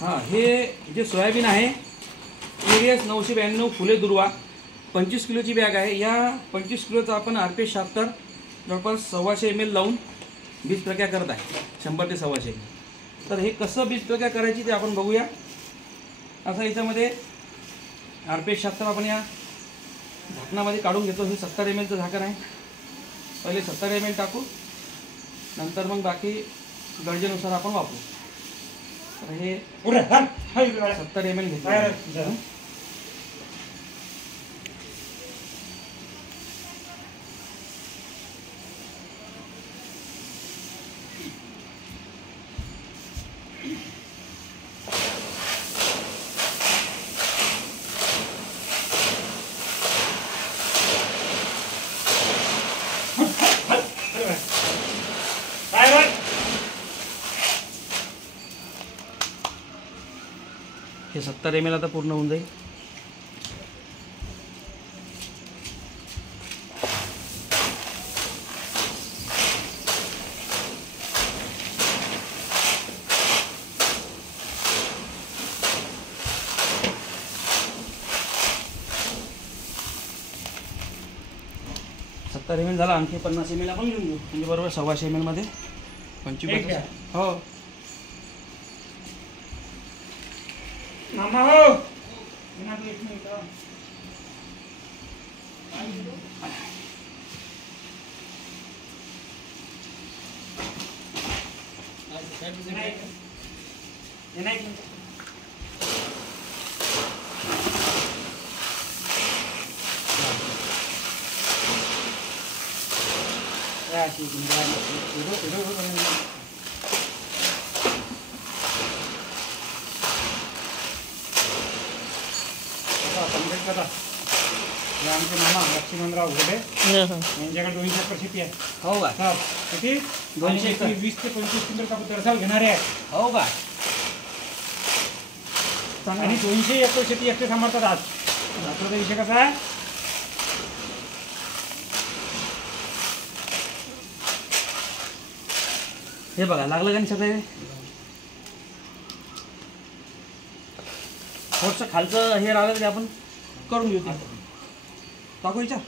हां, हे जे सोयाबीन आहे एरियस 992 फुले दुर्वा 25 किलोची बॅग आहे. या 25 किलोचा आपण RPS 76 जवळपास 125 ml लावून बीज प्रक्रिया करत आहे. 100 ते 125. तर हे कसं बीज प्रक्रिया करायची ते आपण बघूया. असं याच्यामध्ये RPS 76 आपण या झाकणामध्ये काढून घेतो. हे 70 ml चं झाकण आहे. पहिले 70 ml टाकू, नंतर मग बाकी गरजेनुसार आपण वापरू. तर हे 70 ml घेतलं. हे 70 ml आता पूर्ण होऊन जाईल. तर ml झाला. आणखी 50 ml आपण घेऊन घेऊ, म्हणजे बरोबर 125 ml मध्ये 25. हो मामा हो, आमचे मामा लक्ष्मणराव घोडे यांच्याकडे 200 एकर शेती आहे. हो का? किती 20 ते 25 क्विंटल कापूस दरसाल घेणारे आहे. हो का? आणि 200 एकर शेती एकटे सांभाळतात. आज आपला विषय कसा आहे, हे बघा लागलं का नाही सगळं. थोडंसं खालचं हे राहिलं तरी आपण करून घेऊ. ते टाकू विचार.